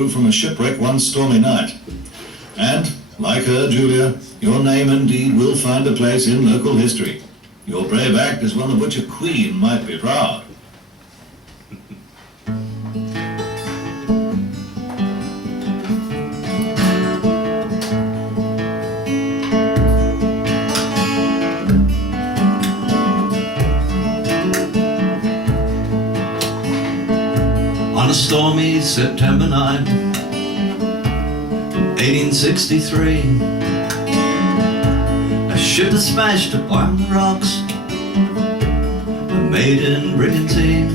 crew from a shipwreck one stormy night. And, like her, Julia, your name and deed will find a place in local history. Your brave act is one of which a queen might be proud. On a stormy September night, 1863, a ship that smashed upon the rocks, a maiden brigantine.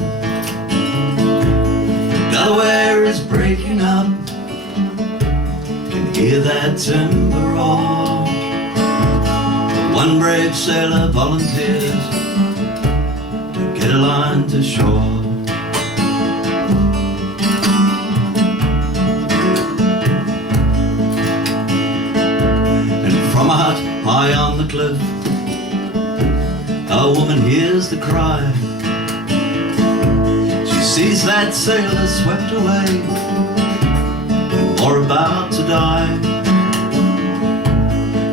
The Delaware is breaking up, can hear that timber roar. One brave sailor volunteers to get a line to shore. From a hut high on the cliff, a woman hears the cry. She sees that sailor swept away and more about to die.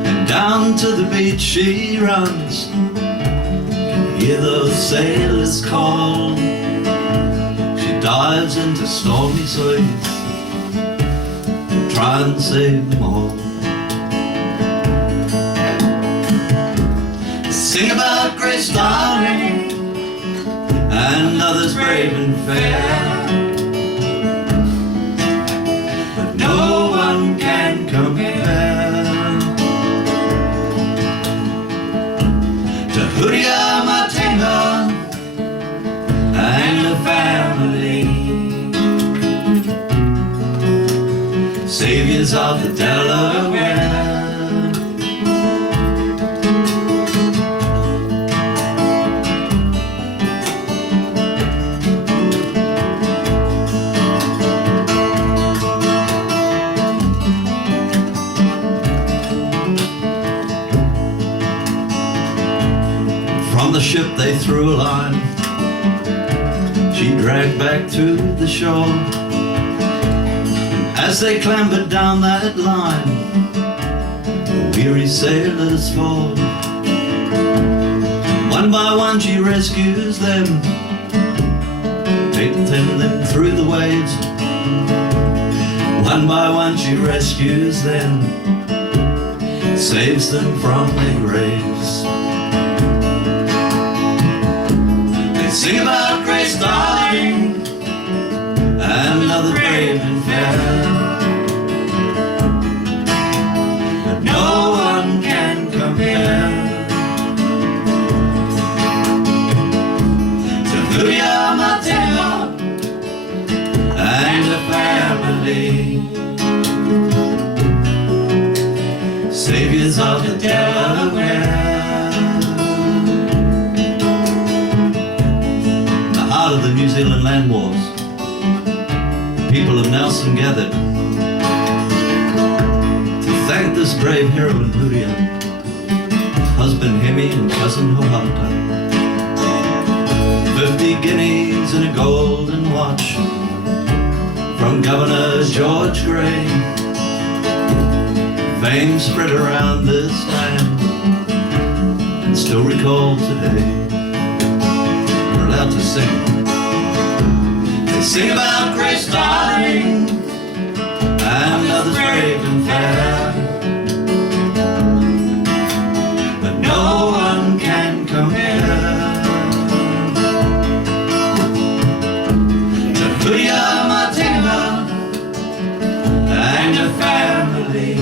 And down to the beach she runs, can hear those sailors call. She dives into stormy seas and try and save them all. Sing about Grace Darling and others brave and fair, but no one can compare to Julian and the family, saviors of the Delaware. From the ship they threw a line, she dragged back to the shore. And as they clambered down that line, the weary sailors fall. One by one she rescues them, takes them through the waves. One by one she rescues them, saves them from their graves. Sing about Grace Darling and other brave and fair, but no one can compare to Julian and the family, saviors of the Delaware. Of the New Zealand land wars, people of Nelson gathered to thank this brave heroine Julian, husband Hemi and cousin Hohata. 50 guineas and a golden watch from Governor George Gray. Fame spread around this land and still recalled today. We're allowed to sing. Sing about Grace Darling and others brave and fair, but no one can compare to Julian and her family,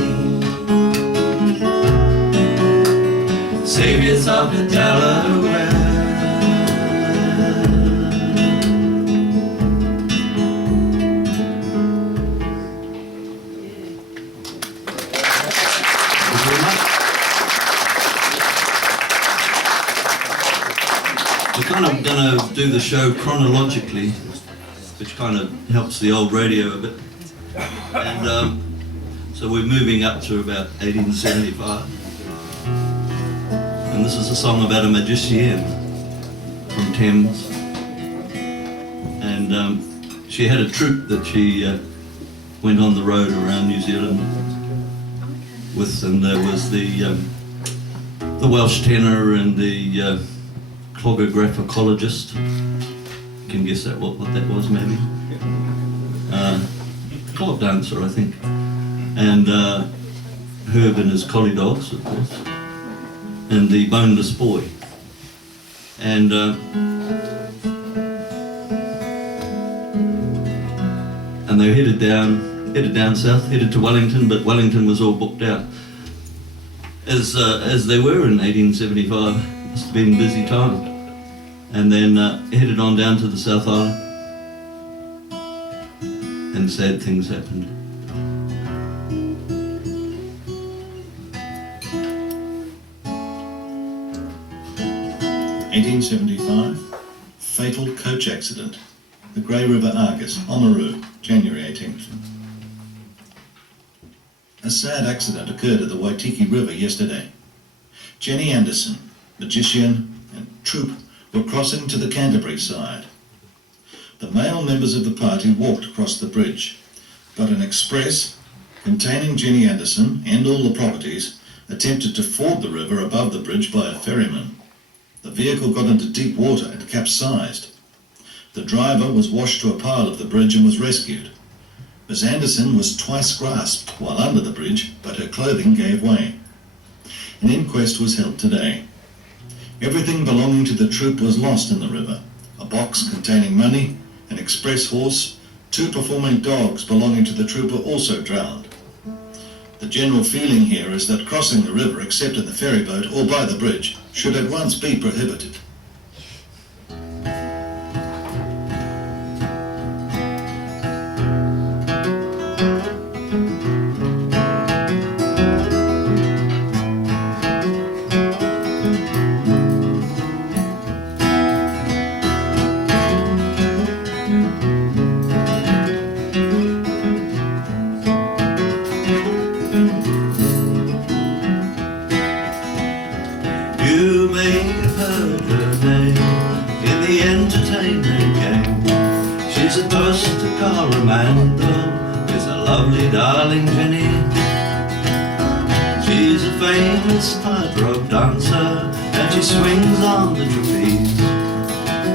saviors of the Delaware. We're kind of going to do the show chronologically, which kind of helps the old radio a bit. And so we're moving up to about 1875. And this is a song about a magician from Thames. And she had a troupe that she went on the road around New Zealand with, and there was the Welsh tenor and the clographicologist. You can guess that what that was, maybe. Clog dancer, I think. And Herb and his collie dogs, of course. And the boneless boy. And they were headed down south, headed to Wellington, but Wellington was all booked out. As they were in 1875, must have been a busy time. And then headed on down to the South Island, and sad things happened. (1875), fatal coach accident. The Grey River Argus, Oamaru, January 18th. A sad accident occurred at the Waitiki River yesterday. Jenny Anderson, magician, and troupe were crossing to the Canterbury side. The male members of the party walked across the bridge, but an express containing Jenny Anderson and all the properties attempted to ford the river above the bridge by a ferryman. The vehicle got into deep water and capsized. The driver was washed to a pile of the bridge and was rescued. Miss Anderson was twice grasped while under the bridge, but her clothing gave way. An inquest was held today. Everything belonging to the troupe was lost in the river. A box containing money, an express horse, 2 performing dogs belonging to the troupe were also drowned. The general feeling here is that crossing the river, except in the ferry boat or by the bridge, should at once be prohibited. Darling Jenny, she's a famous tightrope dancer, and she swings on the trapeze.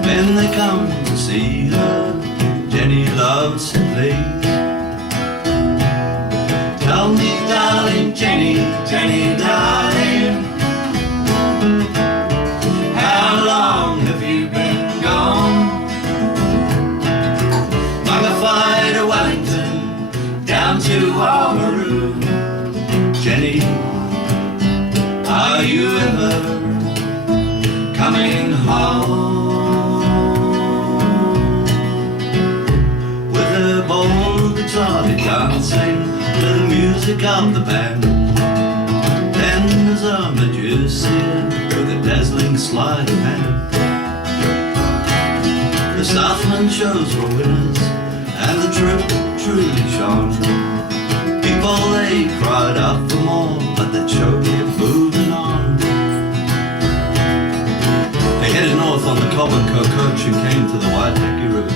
When they come to see her, Jenny loves to please. Tell me, darling Jenny, Jenny, darling, how long have you been gone? Magnified to Wellington, down to Oamaru. Jenny, are you ever coming home? With her bold, exotic dancing to the music of the band, then there's a magician with a dazzling sleight of hand. The Southland shows were winners, and the troupe truly shone. People, they cried out for more, but the show kept moving on. They headed north on the Cobb & Co coach and came to the Waitiki River.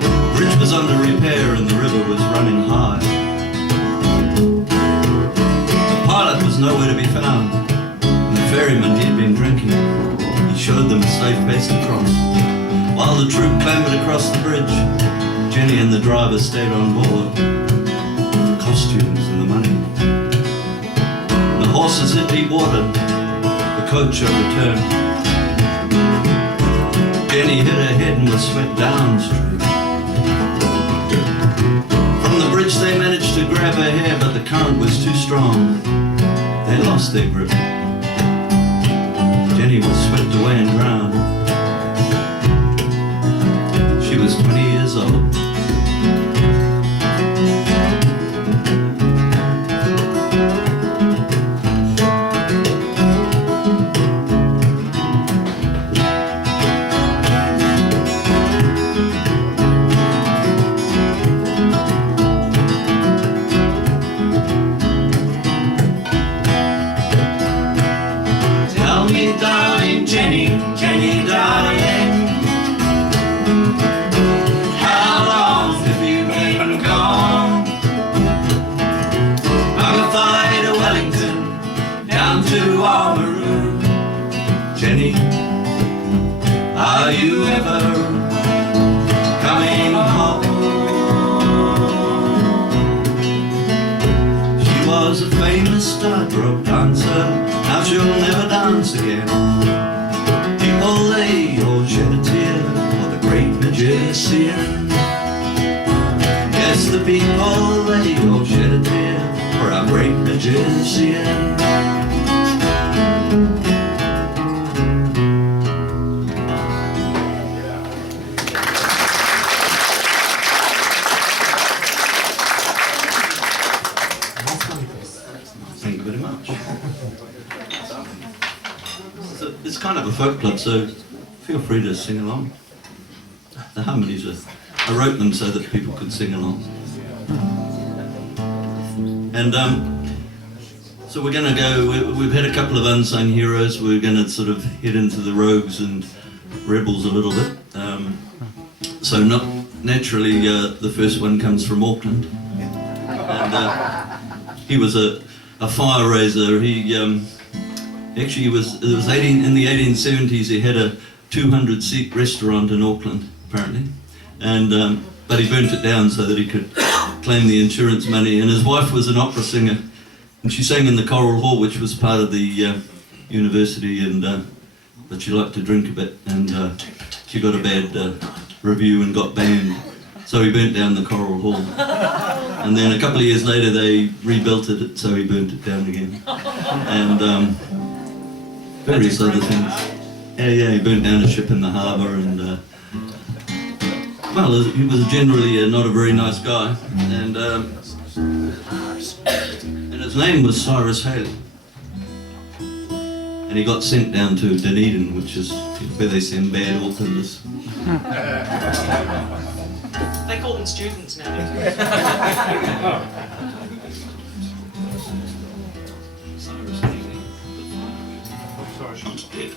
The bridge was under repair and the river was running high. The pilot was nowhere to be found, and the ferryman, he'd been drinking. He showed them a safe place to cross. While the troupe clambered across the bridge, Jenny and the driver stayed on board. The costumes and the money. The horses hit deep water. The coach overturned. Jenny hit her head and was swept downstream. From the bridge they managed to grab her hair, but the current was too strong. They lost their grip. Jenny was swept away and drowned. She was 20 years old. Tell me, darling Jenny, Jenny, darling, how long first tightrope dancer. Now she'll never dance again. People, they all shed a tear for the great magician. Yes, the people, they all shed a tear for our great magician. Thank you very much. So it's kind of a folk club, so feel free to sing along. The harmonies I wrote them so that people could sing along. And so we're going to go, we've had a couple of unsung heroes, we're going to sort of head into the rogues and rebels a little bit. So not naturally, the first one comes from Auckland. And he was a fire raiser. He actually it was in the 1870s. He had a 200-seat restaurant in Auckland, apparently, and but he burnt it down so that he could claim the insurance money. And his wife was an opera singer, and she sang in the choral hall, which was part of the university. And but she liked to drink a bit, and she got a bad review and got banned. So he burnt down the choral hall. And then a couple of years later they rebuilt it, so he burnt it down again. And various other things. Yeah, he burnt down a ship in the harbour, and well, he was generally not a very nice guy. And his name was Cyrus Haley. And he got sent down to Dunedin, which is where they send bad Aucklanders. They call them students now. Cyrus Haley, shot dead.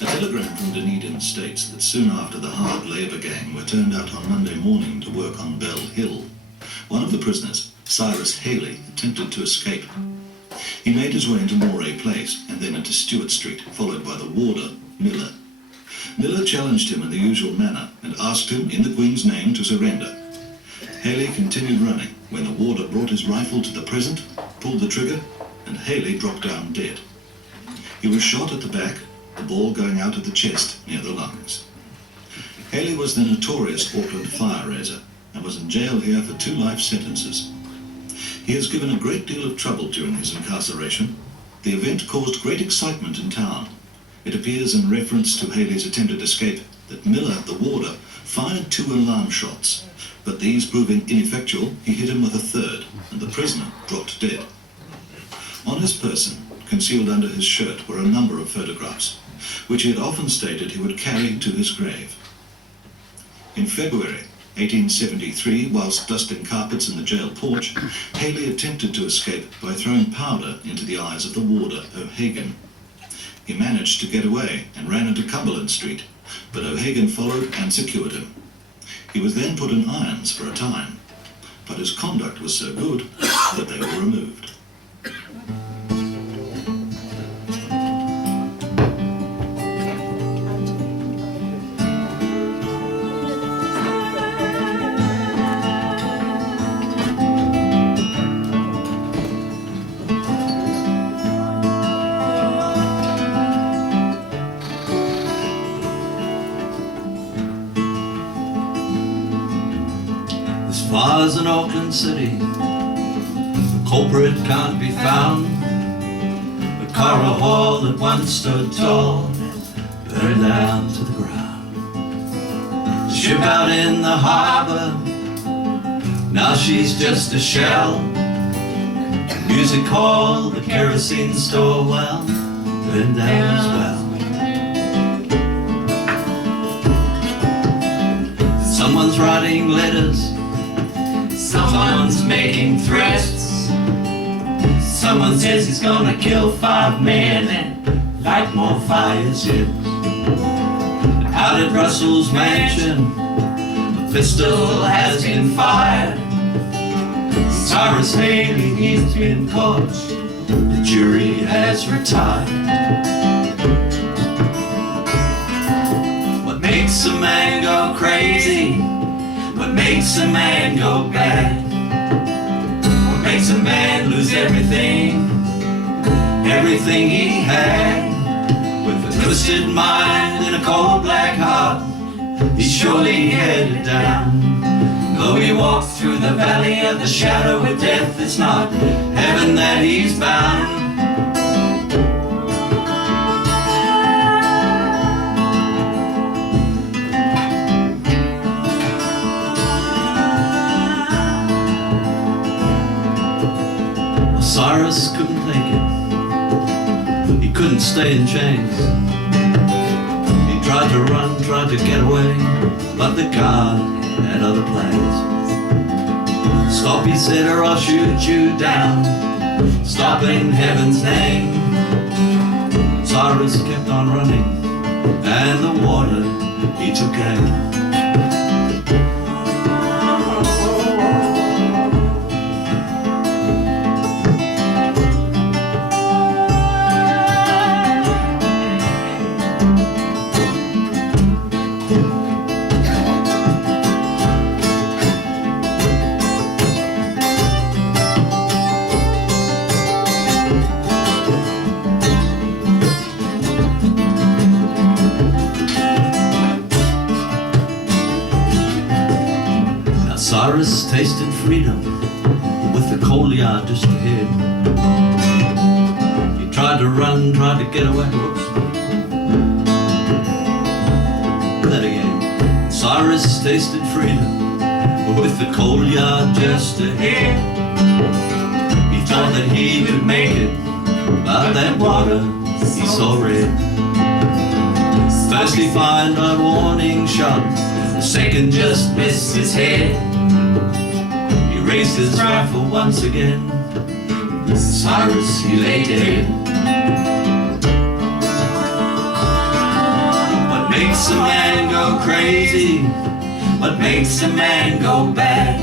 A telegram from Dunedin states that soon after the hard labour gang were turned out on Monday morning to work on Bell Hill, one of the prisoners, Cyrus Haley, attempted to escape. He made his way into Moray Place and then into Stewart Street, followed by the warder, Miller. Miller challenged him in the usual manner and asked him in the Queen's name to surrender. Haley continued running when the warder brought his rifle to the present, pulled the trigger, and Haley dropped down dead. He was shot at the back, the ball going out of the chest near the lungs. Haley was the notorious Auckland fire raiser and was in jail here for 2 life sentences. He has given a great deal of trouble during his incarceration. The event caused great excitement in town. It appears in reference to Haley's attempted escape that Miller, the warder, fired 2 alarm shots, but these proving ineffectual, he hit him with a third, and the prisoner dropped dead. On his person, concealed under his shirt, were a number of photographs, which he had often stated he would carry to his grave. In February 1873, whilst dusting carpets in the jail porch, Haley attempted to escape by throwing powder into the eyes of the warder, O'Hagan. He managed to get away and ran into Cumberland Street, but O'Hagan followed and secured him. He was then put in irons for a time, but his conduct was so good that they were removed. Fires in Auckland City, the culprit can't be found. The Cora Hall that once stood tall burned down to the ground. The ship out in the harbour, now she's just a shell. The music hall, the kerosene store, well, burned down as well. Someone's writing letters, someone's making threats. Someone says he's gonna kill 5 men and light more fires yet. Out at Russell's mansion, a pistol has been fired. Cyrus Haley, he's been caught, the jury has retired. What makes a man go crazy? What makes a man go bad? What makes makes a man lose everything, everything he had. With a twisted mind and a cold black heart, he's surely headed down. Though he walks through the valley of the shadow of death, it's not heaven that he's bound. Cyrus couldn't take it. He couldn't stay in chains. He tried to run, tried to get away, but the guard had other plans. Stop, he said, or I'll shoot you down. Stop in heaven's name. Cyrus kept on running, and the water he took aim. Cyrus tasted freedom with the coal yard just ahead. He tried to run, tried to get away. Whoops. That again. Cyrus tasted freedom with the coal yard just ahead. He thought that he could make it, but that water he saw red. First he fired a warning shot, the second just missed his head. Raised his rifle once again. Cyrus, he lay dead. What makes a man go crazy? What makes a man go bad?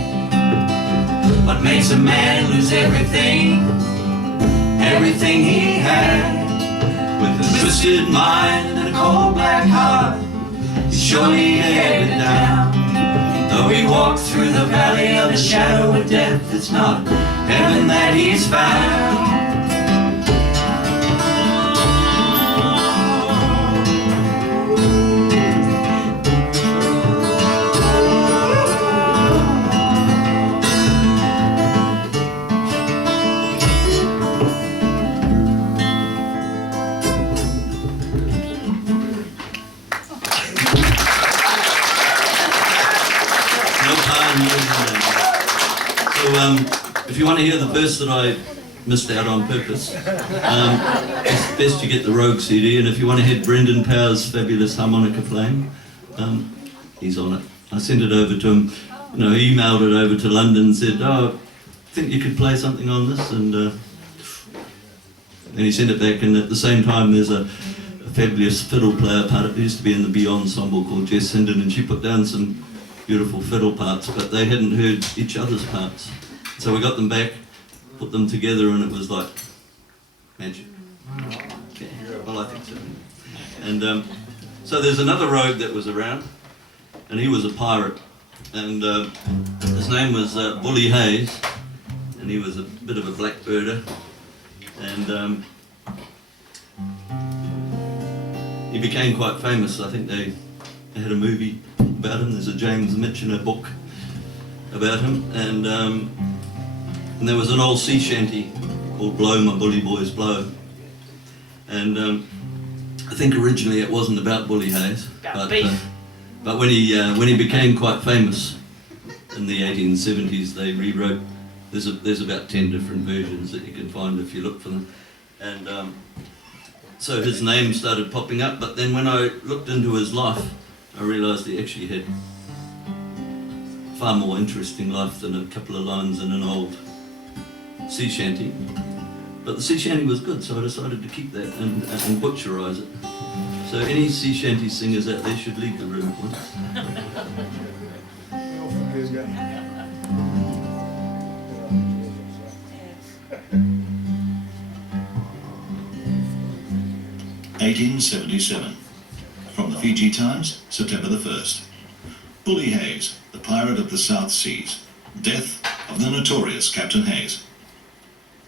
What makes a man lose everything, everything he had? With a twisted mind and a cold black heart, he's surely headed down. Though he walks through the valley of the shadow of death, it's not heaven that he's found. If you want to hear the verse that I missed out on purpose, it's best you get the Rogue CD, and if you want to hear Brendan Power's fabulous harmonica playing, he's on it. I sent it over to him, he emailed it over to London and said, I think you could play something on this, and he sent it back, and at the same time there's a fabulous fiddle player part. It used to be in the Bee ensemble called Jess Hindon, and she put down some beautiful fiddle parts, but they hadn't heard each other's parts. So we got them back, put them together, and it was like magic. Okay. Well, I think so. And so there's another rogue that was around, and he was a pirate, and his name was Bully Hayes, and he was a bit of a blackbirder, and he became quite famous. I think they had a movie about him. There's a James Michener book about him, and there was an old sea shanty called Blow My Bully Boys Blow, and I think originally it wasn't about Bully Hayes, but when he became quite famous in the 1870s, they rewrote. There's about 10 different versions that you can find if you look for them, and so his name started popping up. But then when I looked into his life, I realised he actually had far more interesting life than a couple of lines in an old sea shanty. But the sea shanty was good, so I decided to keep that and butcherise it. So any sea shanty singers out there should leave the room at once. 1877. From the Fiji Times, September the 1st. Bully Hayes, the pirate of the South Seas. Death of the notorious Captain Hayes.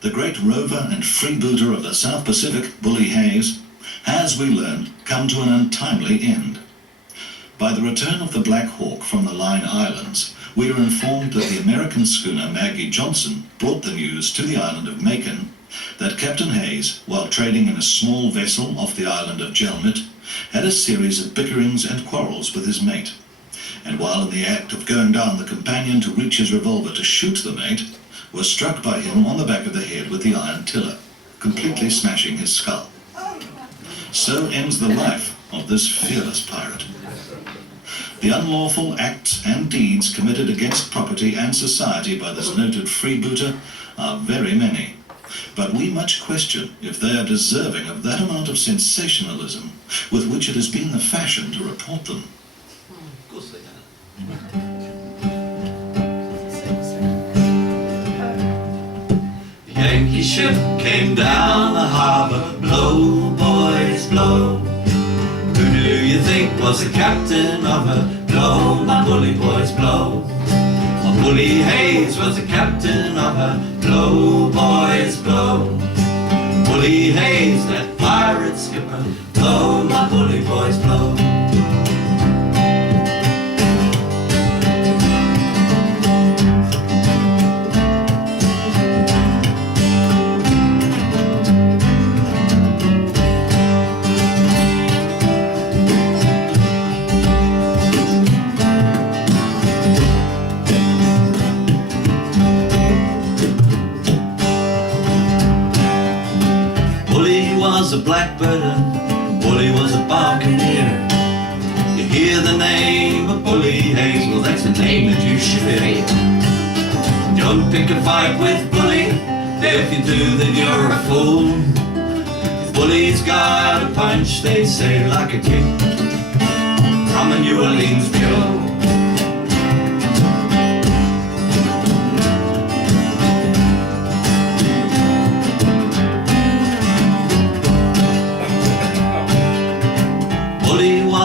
The great rover and freebooter of the South Pacific, Bully Hayes, has, we learn, come to an untimely end. By the return of the Black Hawk from the Line Islands, we are informed that the American schooner Maggie Johnson brought the news to the island of McKean that Captain Hayes, while trading in a small vessel off the island of Jelmet, had a series of bickerings and quarrels with his mate, and while in the act of going down the companion to reach his revolver to shoot the mate, was struck by him on the back of the head with the iron tiller, completely smashing his skull. So ends the life of this fearless pirate. The unlawful acts and deeds committed against property and society by this noted freebooter are very many, but we much question if they are deserving of that amount of sensationalism with which it has been the fashion to report them. Of course they are. The Yankee ship came down the harbour, blow, boys, blow. Who do you think was the captain of her? Blow, my bully boys, blow. My Bully Hayes was the captain of her. Blow, boys, blow. Bully Hayes, that pirate skipper. Blow, my bully boys, blow. A blackbird, Bully was a buccaneer. You hear the name of Bully Hayes, well that's the name that you should fear. Don't pick a fight with Bully, if you do then you're a fool. Bully's got a punch, they say, like a kick from a New Orleans mule.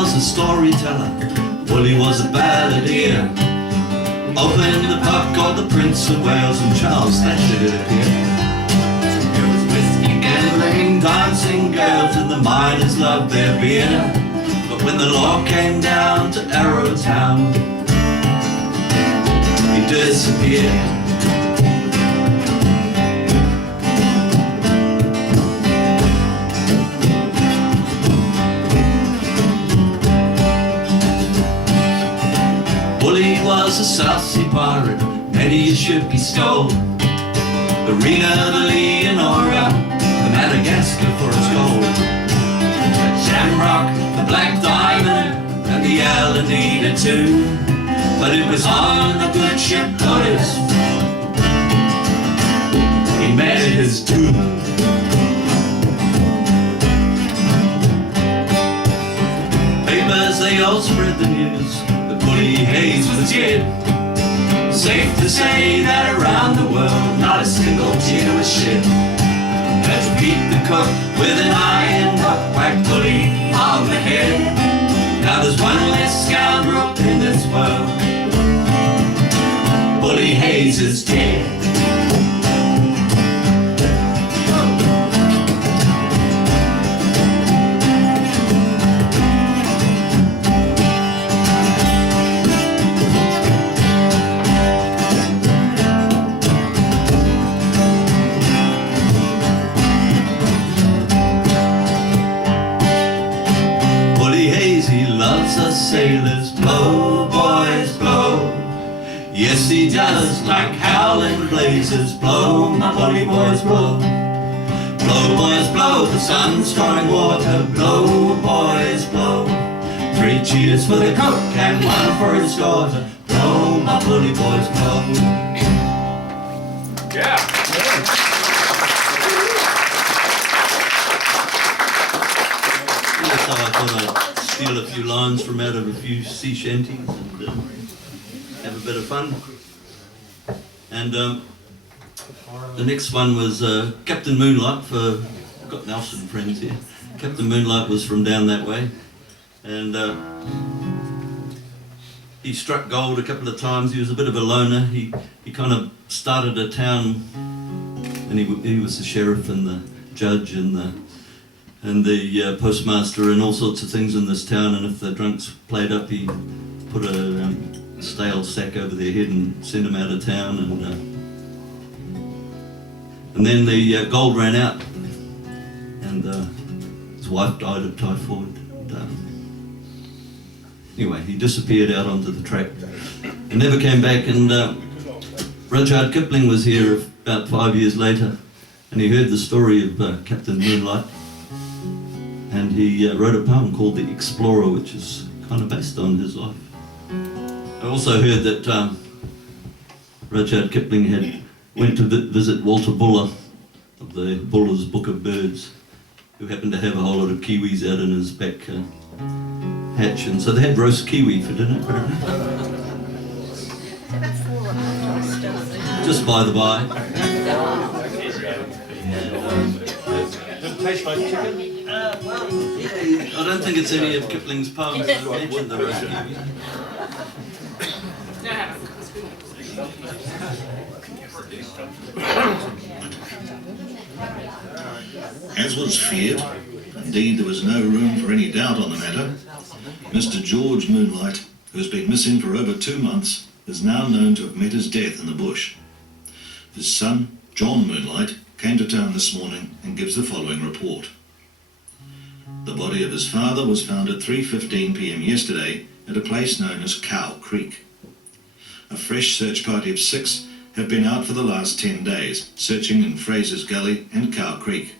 A storyteller, Bully was a balladeer. Opened the pub called the Prince of Wales, and Charles Thatcher did appear. There was whiskey, gambling, dancing girls, and the miners loved their beer. But when the law came down to Arrowtown, he disappeared. Bully was a South Sea pirate, many a ship he stole. The Rena, the Leonora, the Madagascar for its gold. The Shamrock, the Black Diamond, and the Alameda too. But it was on the good ship Lotus he met his doom. Papers, they all spread the news. Bully Hayes was dead. Safe to say that around the world not a single tear was shed. Had to beat the cook with an iron hook, whack Bully on the head. Now there's one less scoundrel in this world. Bully Hayes is dead. Sailors, blow, boys, blow. Yes, he does, like howling blazes. Blow, my bully boys, blow. Blow, boys, blow, the sun's drawing water. Blow, boys, blow. 3 cheers for the cook and 1 for his daughter. Blow, my bully boys, blow. Yeah. So I thought I'd steal a few lines from out of a few sea shanties and have a bit of fun. And the next one was Captain Moonlight for, I've got Nelson friends here. Captain Moonlight was from down that way, and he struck gold a couple of times. He was a bit of a loner. He kind of started a town in and he was the sheriff and the judge and the postmaster and all sorts of things in this town. And if the drunks played up, he put a stale sack over their head and sent them out of town. And then the gold ran out, and his wife died of typhoid. Anyway, he disappeared out onto the track and never came back. And Rudyard Kipling was here about 5 years later, and he heard the story of Captain Moonlight, and he wrote a poem called The Explorer, which is kind of based on his life. I also heard that Rudyard Kipling went to visit Walter Buller of the Buller's Book of Birds, who happened to have a whole lot of kiwis out in his back hatch, and so they had roast kiwi for dinner, apparently. Just by the by. Does it taste like chicken? I don't think it's any of Kipling's poems that mentioned the roast kiwi. No, I haven't. As was feared, indeed there was no room for any doubt on the matter, Mr. George Moonlight, who has been missing for over 2 months, is now known to have met his death in the bush. His son, John Moonlight, came to town this morning and gives the following report. The body of his father was found at 3:15 p.m. yesterday at a place known as Cow Creek. A fresh search party of 6 have been out for the last 10 days, searching in Fraser's Gully and Cow Creek.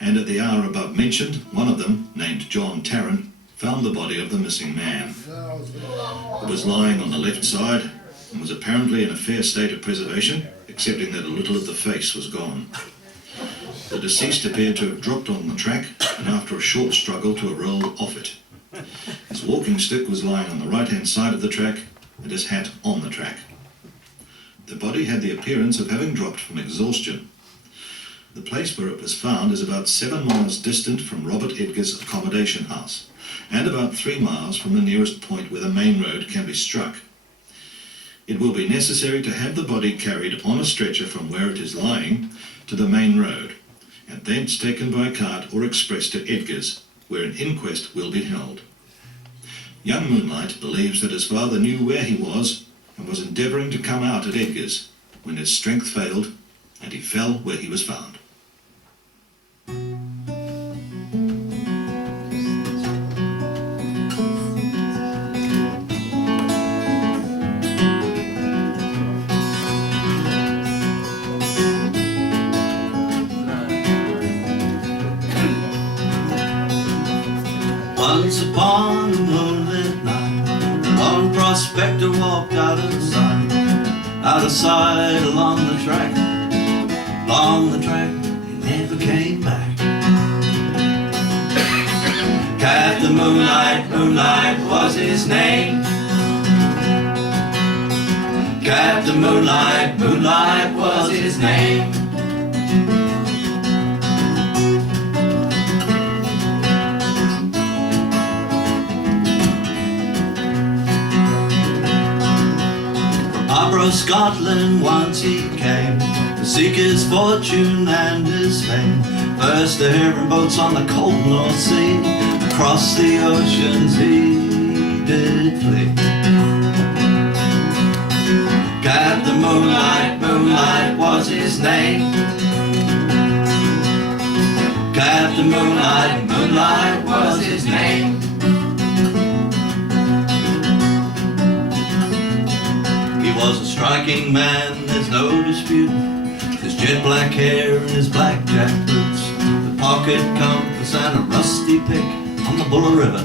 And at the hour above mentioned, one of them, named John Tarrant, found the body of the missing man. It was lying on the left side and was apparently in a fair state of preservation, excepting that a little of the face was gone. The deceased appeared to have dropped on the track and after a short struggle to have rolled off it. His walking stick was lying on the right-hand side of the track and his hat on the track. The body had the appearance of having dropped from exhaustion. The place where it was found is about 7 miles distant from Robert Edgar's accommodation house and about 3 miles from the nearest point where the main road can be struck. It will be necessary to have the body carried on a stretcher from where it is lying to the main road and thence taken by cart or express to Edgar's, where an inquest will be held. Young Moonlight believes that his father knew where he was and was endeavouring to come out at Edgar's when his strength failed and he fell where he was found. Once upon a moonlit night, one prospector walked out of sight along the track, he never came back. Captain Moonlight, Moonlight was his name. Captain Moonlight, Moonlight was his name. Scotland once he came to seek his fortune and his fame. First the herring boats on the cold North Sea, across the oceans he did flee. Captain Moonlight, Moonlight was his name. Captain Moonlight, Moonlight was his name. He was a striking man, there's no dispute. His jet black hair and his black jack boots, the pocket compass and a rusty pick on the Buller River.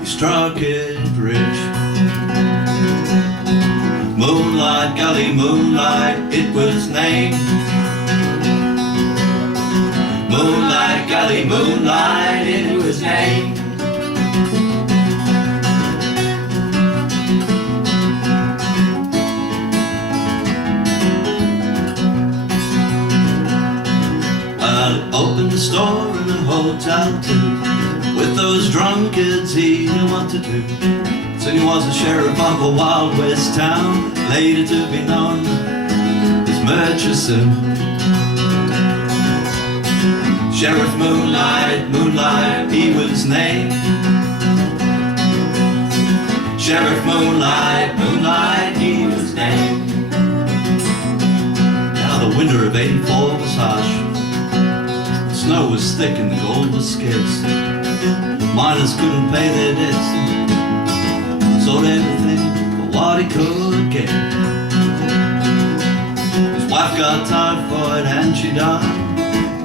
He struck it rich. Moonlight Gully, Moonlight, it was named. Moonlight Gully, Moonlight, it was named. Opened a store in a hotel too. With those drunkards he knew what to do. Soon he was the sheriff of a Wild West town, later to be known as Murchison. Sheriff Moonlight, Moonlight, he was named. Sheriff Moonlight, Moonlight, he was named. Now the winter of '84 was harsh. The snow was thick and the gold was scarce. Miners couldn't pay their debts. Sold everything for what he could get. His wife got typhoid and she died.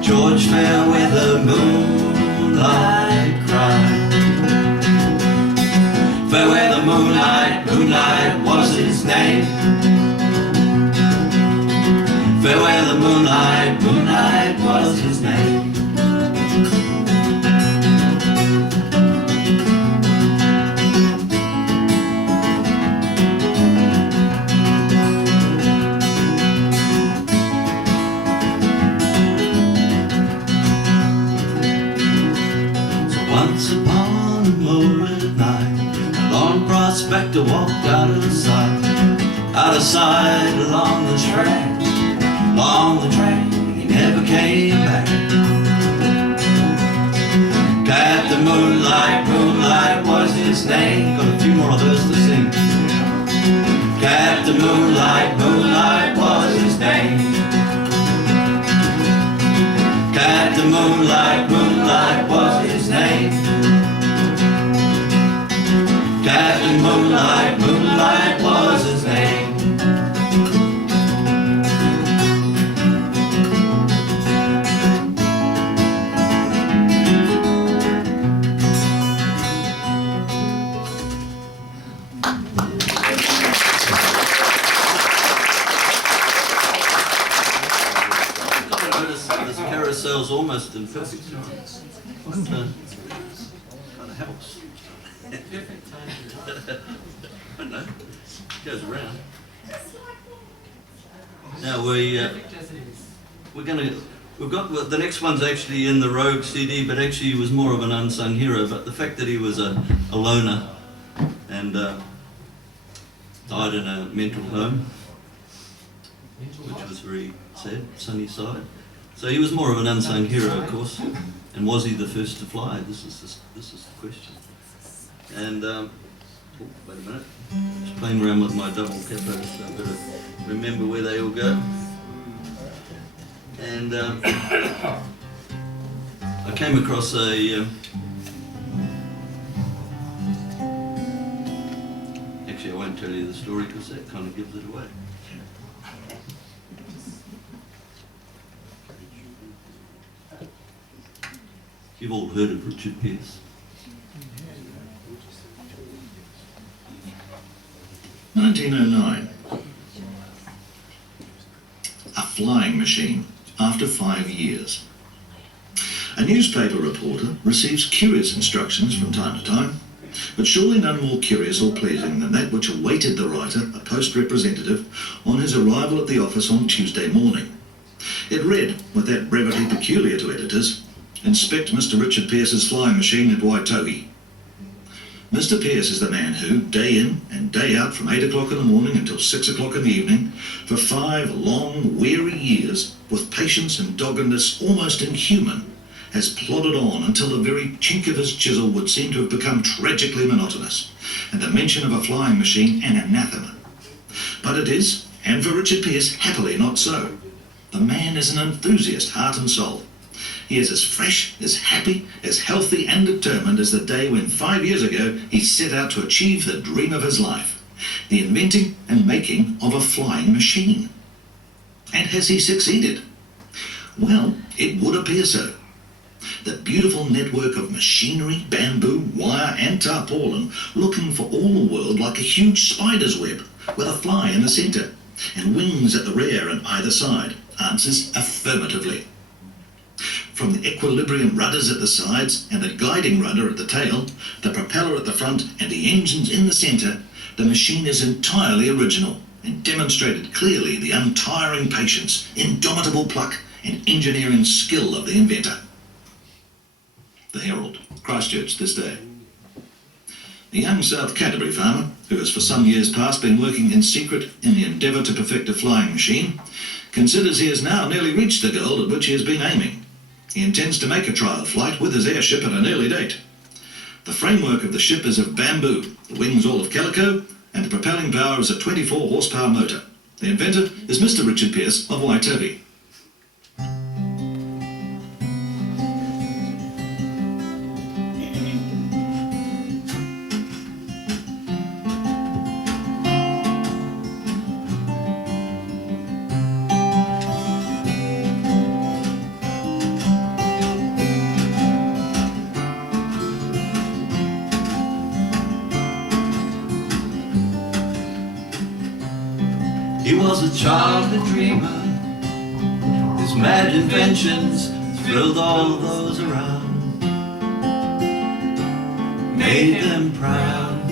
George Fairweather, moonlight cried. Fairweather, moonlight, moonlight was his name. Fairweather, moonlight, moonlight was his name. Once upon a moonlit night, a lone prospector walked out of sight along the track. Along the track, he never came back. Captain Moonlight, Moonlight was his name. Got a few more of those to sing. Captain Moonlight, Moonlight was his name. Captain Moonlight, Moonlight was his name. Captain Moonlight, Moonlight was his name. This carousel's almost in perfect time. Kind of helps. I don't know. Goes around. Now we've got the next one's actually in the Rogue CD, but actually he was more of an unsung hero. But the fact that he was a loner and died in a mental home, which was very sad, sunny side. So he was more of an unsung hero, of course. And was he the first to fly? This is the question. And oh, wait a minute. Just playing around with my double capo, so I better remember where they all go. And I came across a actually I won't tell you the story because that kind of gives it away. You've all heard of Richard Pearce. 1909. A flying machine after 5 years. A newspaper reporter receives curious instructions from time to time, but surely none more curious or pleasing than that which awaited the writer, a post representative, on his arrival at the office on Tuesday morning. It read, with that brevity peculiar to editors, "Inspect Mr. Richard Pearce's flying machine at Waitohi." Mr. Pearce is the man who, day in and day out from 8 o'clock in the morning until 6 o'clock in the evening, for 5 long, weary years, with patience and doggedness almost inhuman, has plodded on until the very chink of his chisel would seem to have become tragically monotonous, and the mention of a flying machine an anathema. But it is, and for Richard Pearce, happily not so. The man is an enthusiast, heart and soul. He is as fresh, as happy, as healthy and determined as the day when 5 years ago he set out to achieve the dream of his life, the inventing and making of a flying machine. And has he succeeded? Well, it would appear so. The beautiful network of machinery, bamboo, wire and tarpaulin, looking for all the world like a huge spider's web, with a fly in the centre, and wings at the rear and either side, answers affirmatively. From the equilibrium rudders at the sides and the guiding rudder at the tail, the propeller at the front and the engines in the centre, the machine is entirely original and demonstrated clearly the untiring patience, indomitable pluck and engineering skill of the inventor. The Herald, Christchurch this day. A young South Canterbury farmer, who has for some years past been working in secret in the endeavour to perfect a flying machine, considers he has now nearly reached the goal at which he has been aiming. He intends to make a trial flight with his airship at an early date. The framework of the ship is of bamboo, the wings all of calico, and the propelling power is a 24 horsepower motor. The inventor is Mr. Richard Pearce of Waitobi. He was a childhood dreamer. His mad inventions thrilled all those around, made them proud.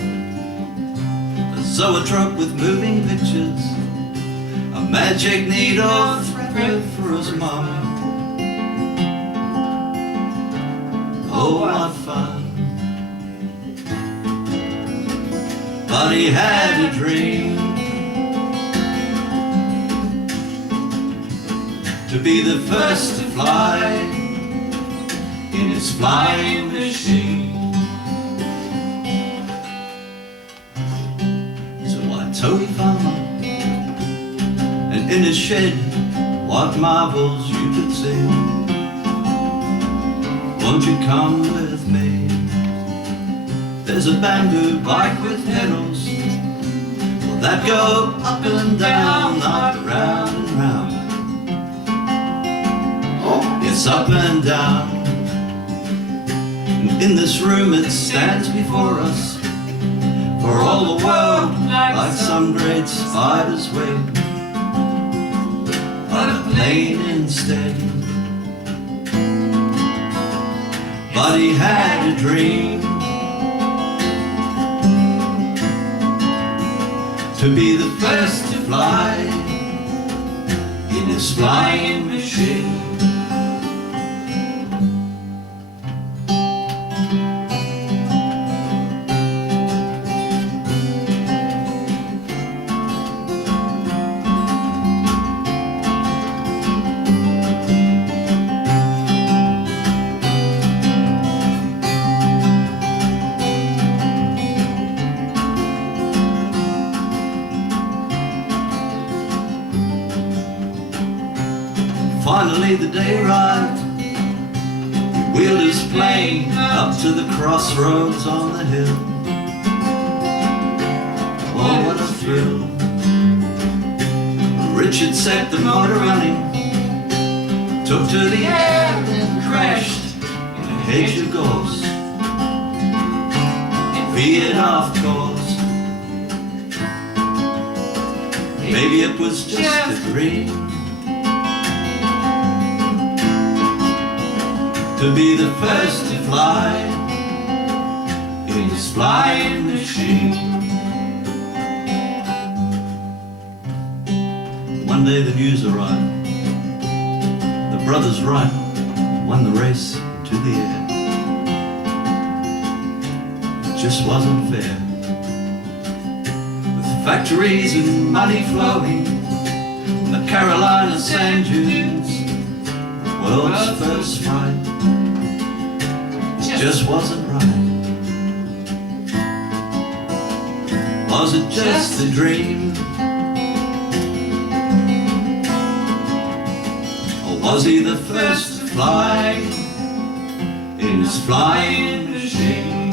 A zoetrope with moving pictures, a magic needle thread for his mom. Oh, what fun. But he had a dream, to be the first to fly in his flying machine. So Waitobi farmer, and in his shed, what marvels you could see. Won't you come with me? There's a bamboo bike with pedals that go up and down, not round and round. It's up and down. And in this room it stands before us, for all the world like some great spider's web, but a plane instead. But he had a dream, to be the first to fly in his flying machine. Finally the day arrived. He wheeled his plane up to the crossroads on the hill. Oh, what a thrill. Richard set the motor running, took to the air and crashed in a hedge of gorse. Veered off course. Maybe it was just a dream, to be the first to fly in his flying machine. One day the news arrived. The brothers Wright won the race to the air. It just wasn't fair. With factories and money flowing in the Carolina sand dunes, the world's first flight just wasn't right. Was it just a dream? Or was he the first to fly in his flying machine?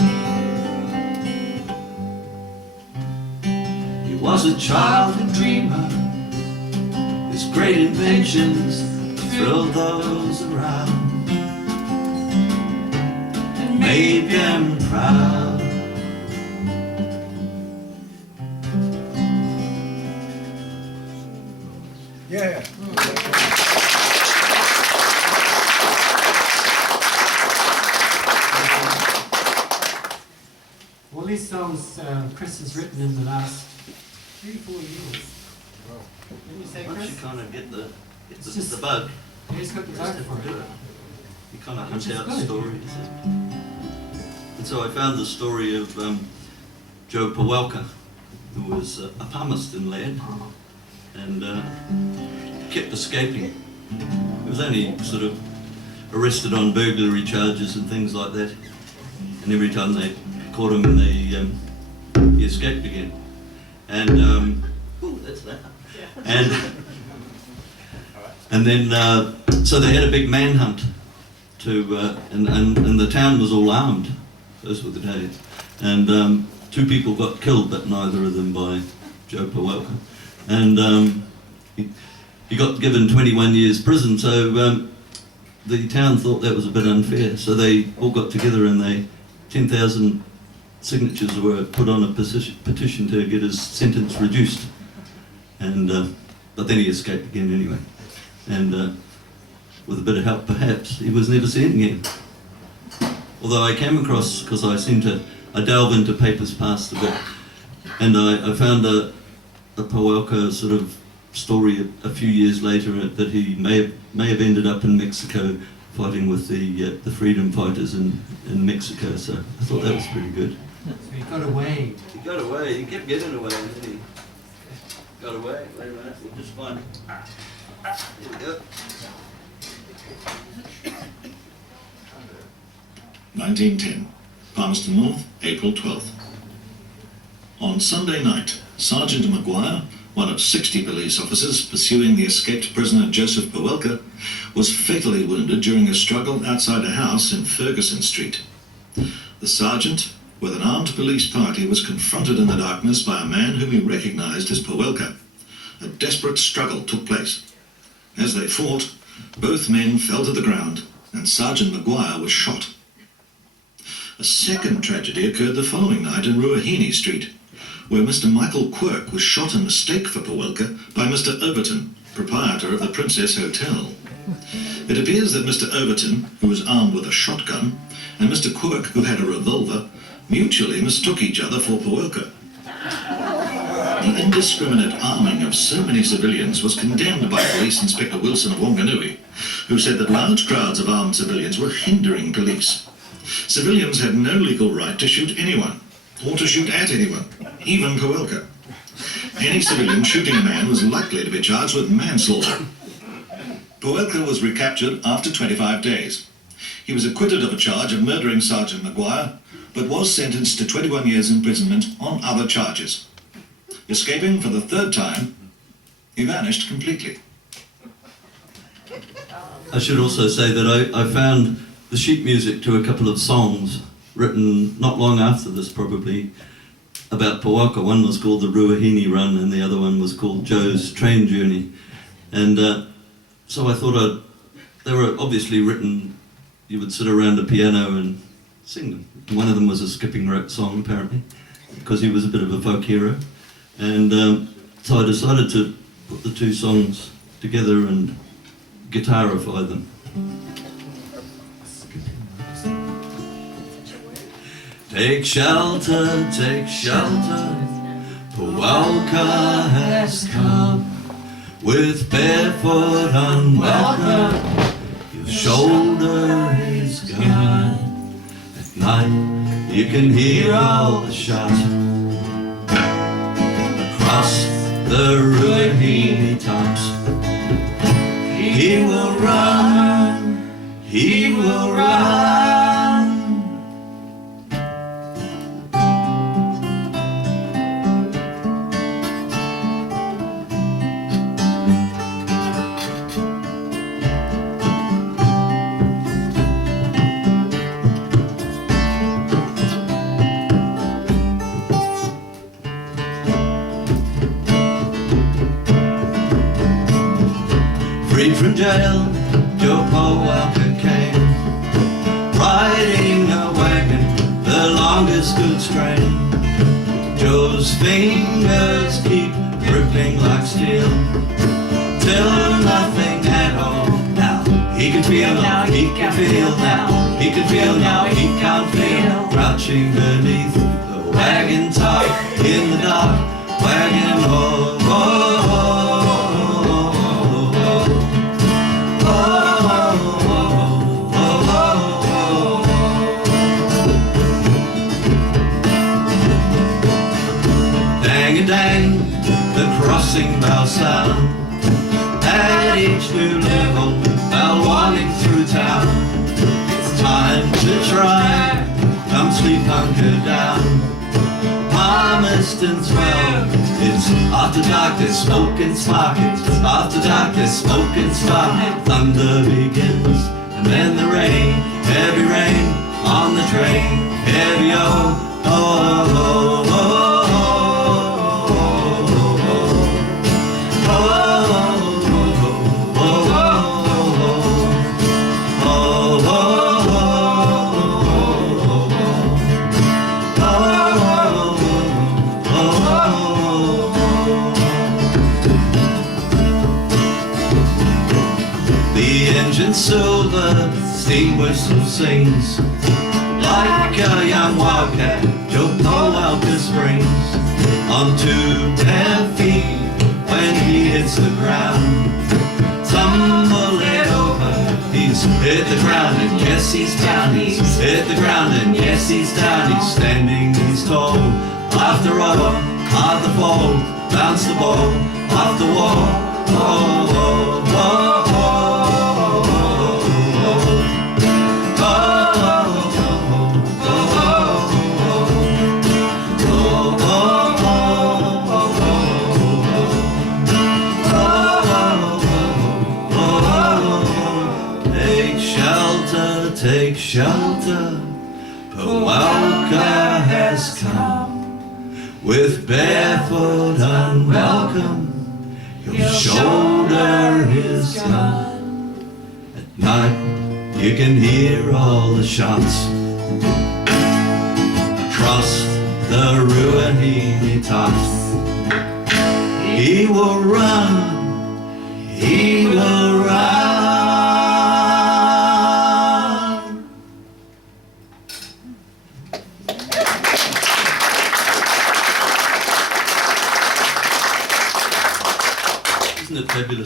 He was a childhood dreamer. His great inventions thrilled those around, made them proud. Yeah. Well, these songs Chris has written in the last 3-4 years. Didn't you say, Once Chris? you kind of get the It's just- the bug, He's got the you bug just for have to do it. it. You kind of Which hunt is out good. stories. And so I found the story of Joe Pawelka, who was a Palmerston lad, and kept escaping. He was only sort of arrested on burglary charges and things like that, and every time they caught him, he escaped again. And that's that. And then so they had a big manhunt and the town was all armed. Those were the days, and 2 people got killed, but neither of them by Joe Pawelka, and he got given 21 years prison. So the town thought that was a bit unfair, so they all got together and 10,000 signatures were put on a petition to get his sentence reduced, and but then he escaped again anyway, and with a bit of help perhaps, he was never seen again. Although I came across, because I delve into papers past a bit, and I found a Pawelka sort of story a few years later that he may have ended up in Mexico fighting with the freedom fighters in Mexico. So I thought that was pretty good. So he got away. He got away. He kept getting away, and then he got away. Wait a minute, we'll just find. Here we go. 1910, Palmerston North, April 12th. On Sunday night, Sergeant Maguire, one of 60 police officers pursuing the escaped prisoner Joseph Pawelka, was fatally wounded during a struggle outside a house in Ferguson Street. The sergeant, with an armed police party, was confronted in the darkness by a man whom he recognized as Pawelka. A desperate struggle took place. As they fought, both men fell to the ground and Sergeant Maguire was shot. A second tragedy occurred the following night in Ruahine Street, where Mr. Michael Quirk was shot in mistake for Pawelka by Mr. Overton, proprietor of the Princess Hotel. It appears that Mr. Overton, who was armed with a shotgun, and Mr. Quirk, who had a revolver, mutually mistook each other for Pawelka. The indiscriminate arming of so many civilians was condemned by Police Inspector Wilson of Wanganui, who said that large crowds of armed civilians were hindering police. Civilians had no legal right to shoot anyone, or to shoot at anyone, even Pawelka. Any civilian shooting a man was likely to be charged with manslaughter. Pawelka was recaptured after 25 days. He was acquitted of a charge of murdering Sergeant Maguire, but was sentenced to 21 years imprisonment on other charges. Escaping for the 3rd time, he vanished completely. I should also say that I found the sheet music to a couple of songs written not long after this, probably, about Pawelka. One was called the Ruahine Run and the other one was called Joe's Train Journey. And so I thought they were obviously written, you would sit around a piano and sing them. And one of them was a skipping rope song, apparently, because he was a bit of a folk hero. And so I decided to put the 2 songs together and guitarify them. Take shelter, Pawelka has come, with barefoot unwelcome, your shoulder is gone. At night you can hear all the shots across the Ruahine tops. He will run, he will run. Freed from jail, Joe Pawelka came, riding a wagon, the longest goods train. Joe's fingers keep gripping like steel, till nothing at all. Now he can feel, now he can feel, now he can feel, now he can't feel. Crouching beneath the wagon top in the dark, wagon oh, oh, oh. bow sound at each new level, while walking through town. It's time to try, come sleep, hunker down. Palmerston's well, it's after dark, there's smoke and spark. It's after dark, there's smoke and spark. Thunder begins, and then the rain, heavy rain on the train, heavy oh, oh, oh, oh, oh. Silver steam whistle sings like a young wildcat. Joe Powelka springs onto bare feet when he hits the ground. Tumbling over, he's hit the ground and yes he's down. He's hit the ground and yes he's down. He's standing, he's tall. After all, hard the fall, bounce the ball off the wall. Oh, oh, oh, oh. Take shelter, Powelka has come. With barefoot unwelcome, he'll shoulder his gun. At night you can hear all the shots. Across the ruin he tops. He will run, he will run. Isn't it fabulous?